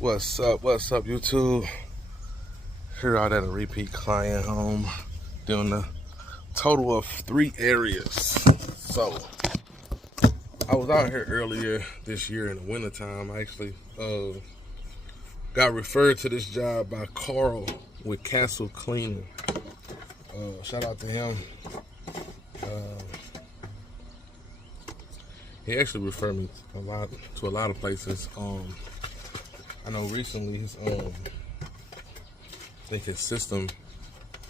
What's up, YouTube? Here out at a repeat client home, doing a total of 3 areas. So, I was out here earlier this year in the wintertime. I actually got referred to this job by Carl with Castle Cleaning. Shout out to him. He actually referred me to a lot of places. I know recently I think his system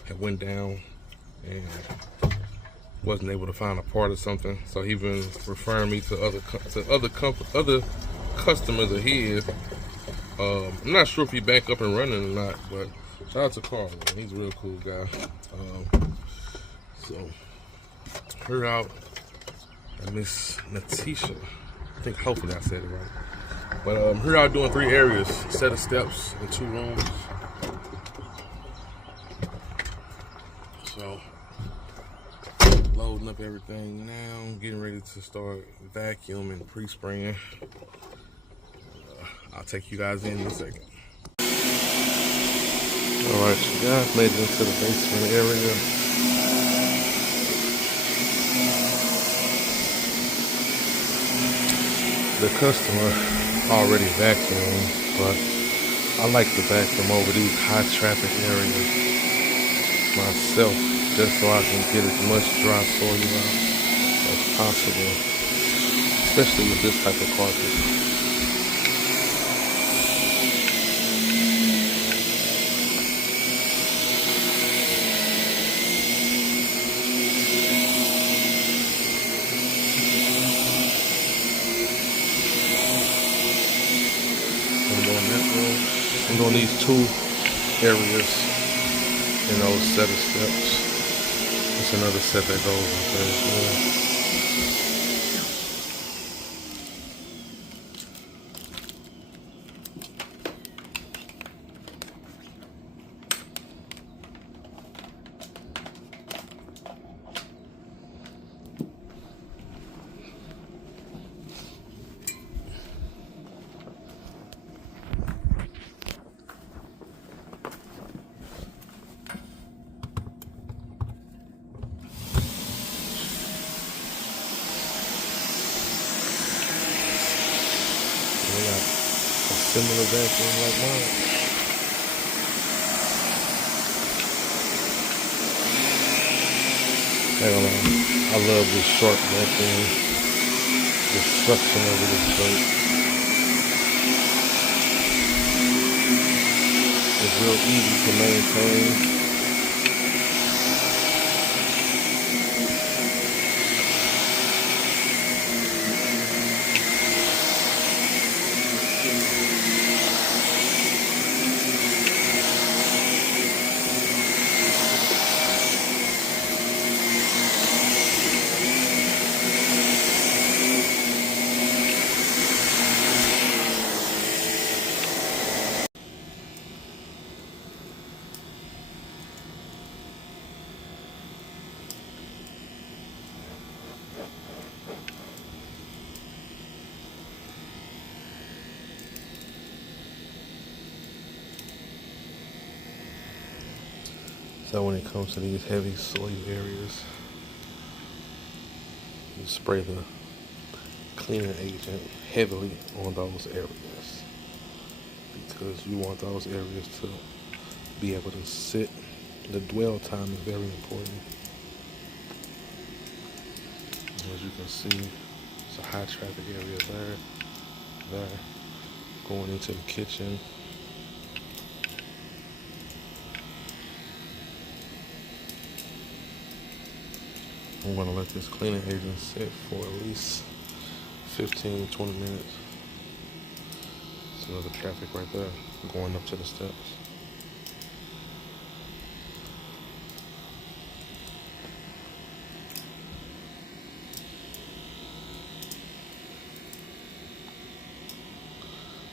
had went down and wasn't able to find a part or something, so he been referring me to other customers of his. I'm not sure if he back up and running or not, but shout out to Carl, man. He's a real cool guy. So her out at Miss Natisha. I think hopefully I said it right. But here out doing 3 areas, set of steps and 2 rooms. So loading up everything now, getting ready to start vacuuming, pre-spraying. I'll take you guys in a second. Alright, you guys made it into the basement area. The customer already vacuumed, but I like to vacuum over these high traffic areas myself, just so I can get as much dry soil out as possible, especially with this type of carpet. I'm doing these 2 areas in those set of steps. There's another set that goes up there as well. We got a similar vacuum like mine. I love this short vacuum. The suction of it is great. It's real easy to maintain. So when it comes to these heavy soil areas, you spray the cleaning agent heavily on those areas because you want those areas to be able to sit. The dwell time is very important. As you can see, it's a high traffic area there, going into the kitchen. I'm going to let this cleaning agent sit for at least 15-20 minutes. There's another traffic right there going up to the steps.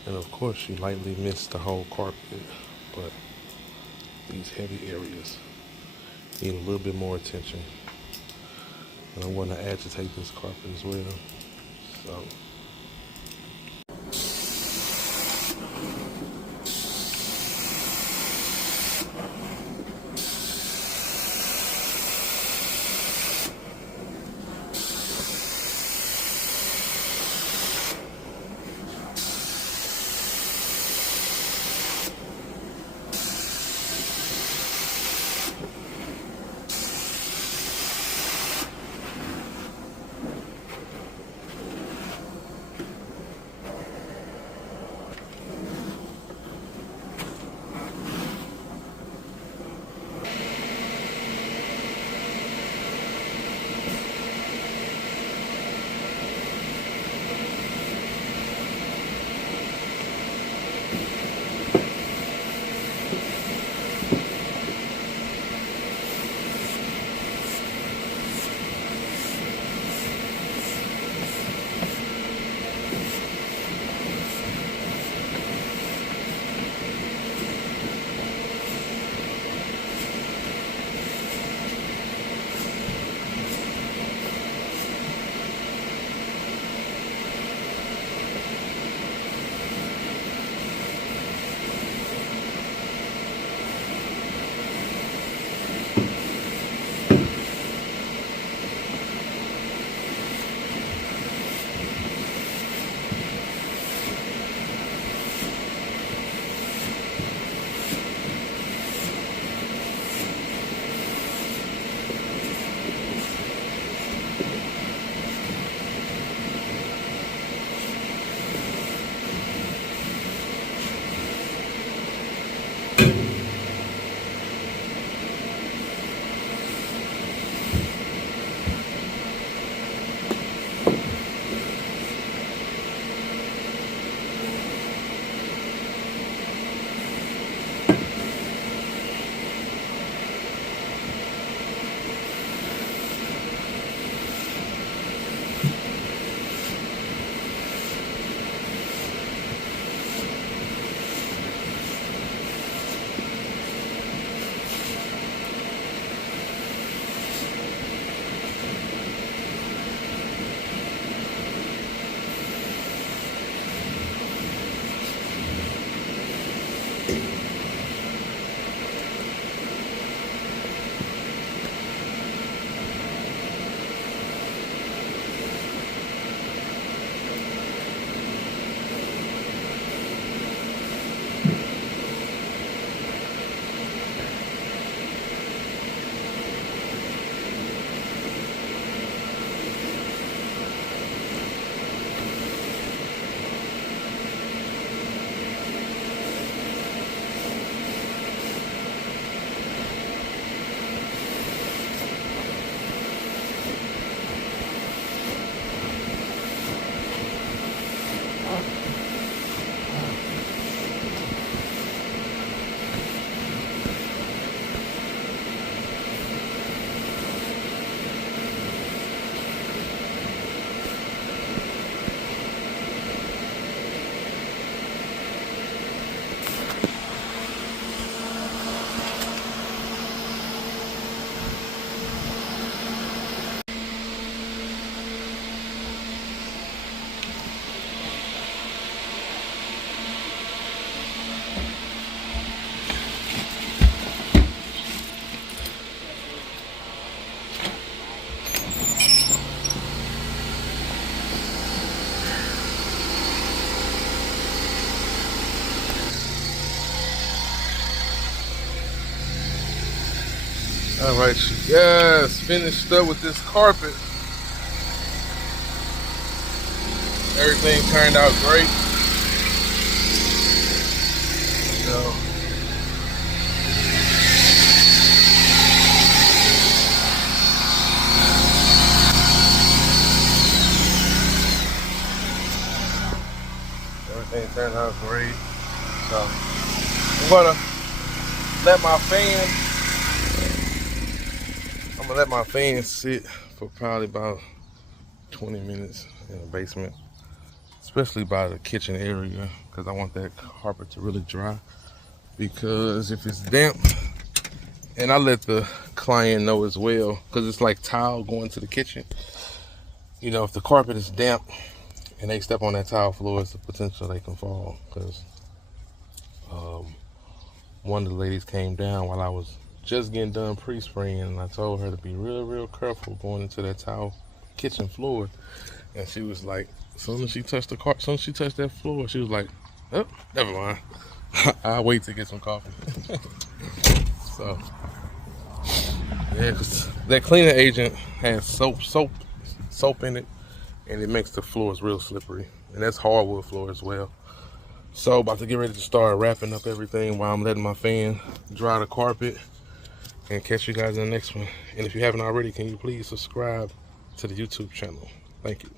And of course you lightly miss the whole carpet, but these heavy areas need a little bit more attention. And I want to agitate this carpet as well. So All right, you guys, finished up with this carpet. Everything turned out great. So, everything turned out great. So I'm gonna let my fan. I'm gonna let my fan sit for probably about 20 minutes in the basement, especially by the kitchen area, because I want that carpet to really dry. Because if it's damp, and I let the client know as well, because it's like tile going to the kitchen. You know, if the carpet is damp and they step on that tile floor, it's the potential they can fall. Because one of the ladies came down while I was just getting done pre-spraying, and I told her to be real careful going into that tile kitchen floor. And she was like, as soon as she touched that floor, she was like, oh, never mind. I'll wait to get some coffee. So, yeah, because that cleaning agent has soap in it, and it makes the floors real slippery. And that's hardwood floor as well. So, about to get ready to start wrapping up everything while I'm letting my fan dry the carpet. And catch you guys in the next one. And if you haven't already, can you please subscribe to the YouTube channel? Thank you.